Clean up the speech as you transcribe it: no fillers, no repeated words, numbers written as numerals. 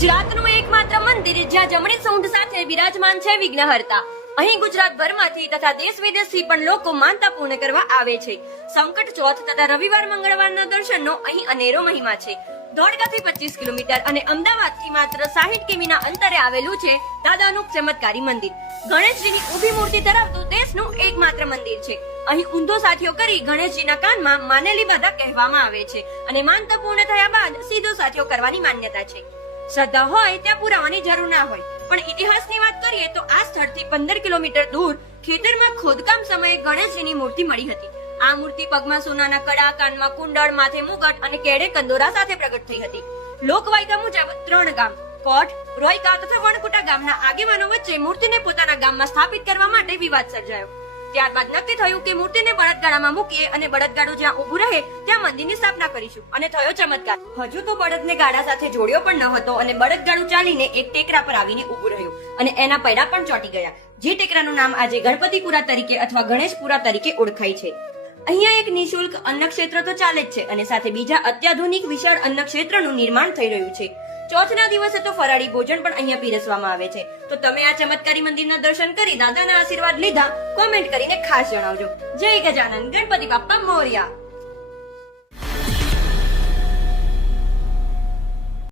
ગુજરાતનું એકમાત્ર મંદિર જ્યાં જમણી સૂંઢ સાથે બિરાજમાન છે વિઘ્નહર્તા. અહીં ગુજરાતભરમાંથી તથા દેશ વિદેશથી પણ લોકો માનતા પૂર્ણ કરવા આવે છે. સંકટ ચોથ તથા રવિવાર મંગળવારના દર્શનનો અહીં અનેરો મહિમા છે. ધોળકાથી 25 કિલોમીટર અને અમદાવાદથી માત્ર 60 કિમીના અંતરે આવેલું છે દાદાનું ચમત્કારી મંદિર. ગણેશજીની ઊભી મૂર્તિ ધરાવતું દેશનું એકમાત્ર મંદિર છે. અહીં ઊંધો સાથિયો કરી ગણેશજીના કાનમાં માનેલી બાધા કહેવામાં આવે છે અને માનતા પૂર્ણ થયા બાદ સીધો સાથિયો કરવાની માન્યતા છે. શ્રદ્ધા હોય ત્યાં પુરાવાની જરૂર ના હોય. પણ ઇતિહાસની વાત કરીએ તો આ સ્થળથી 15 કિલોમીટર દૂર ખેતરમાં ખોદકામ સમયે ગણેશજીની મૂર્તિ મળી હતી. આ મૂર્તિ પગમાં સોનાના કડા, કાનમાં કુંડળ, માથે મુગટ અને કેડે કંદોરા સાથે પ્રગટ થઈ હતી. લોકવાયકા મુજબ 3 ગામ કોટ, રોયકા તથા વણકુટા ગામના આગેવાનો વચ્ચે મૂર્તિને પોતાના ગામમાં સ્થાપિત કરવા માટે વિવાદ સર્જાયો. ત્યારબાદ નક્કી થયું કે મૂર્તિને બળદગાડામાં મૂકીએ અને બળદગાડું જ્યાં ઊભું રહે ત્યાં મંદિરની સ્થાપના કરીશું અને થયો ચમત્કાર. હજુ તો બળદને ગાડા સાથે જોડ્યો પણ ન હતો અને બળદગાડું ચાલીને એક ટેકરા પર આવીને ઊભું રહ્યું અને એના પૈડા પણ ચોંટી ગયા. જે ટેકરાનું નામ આજે ગણપતિપુરા તરીકે અથવા ગણેશપુરા તરીકે ઓળખાય છે. અહીંયા એક નિઃશુલ્ક અન્ન ક્ષેત્ર તો ચાલે જ છે અને સાથે બીજા અત્યાધુનિક વિશાળ અન્ન ક્ષેત્રનું નિર્માણ થઈ રહ્યું છે. ચોથના દિવસે તો ફરાળી ભોજન પણ અહીંયા પીરસવામાં આવે છે. તો તમે આ ચમત્કારી મંદિરના દર્શન કરી દાદાના આશીર્વાદ લીધા? કોમેન્ટ કરીને ખાસ જણાવજો. જય ગજાનન, ગણપતિ બાપ્પા મોરયા.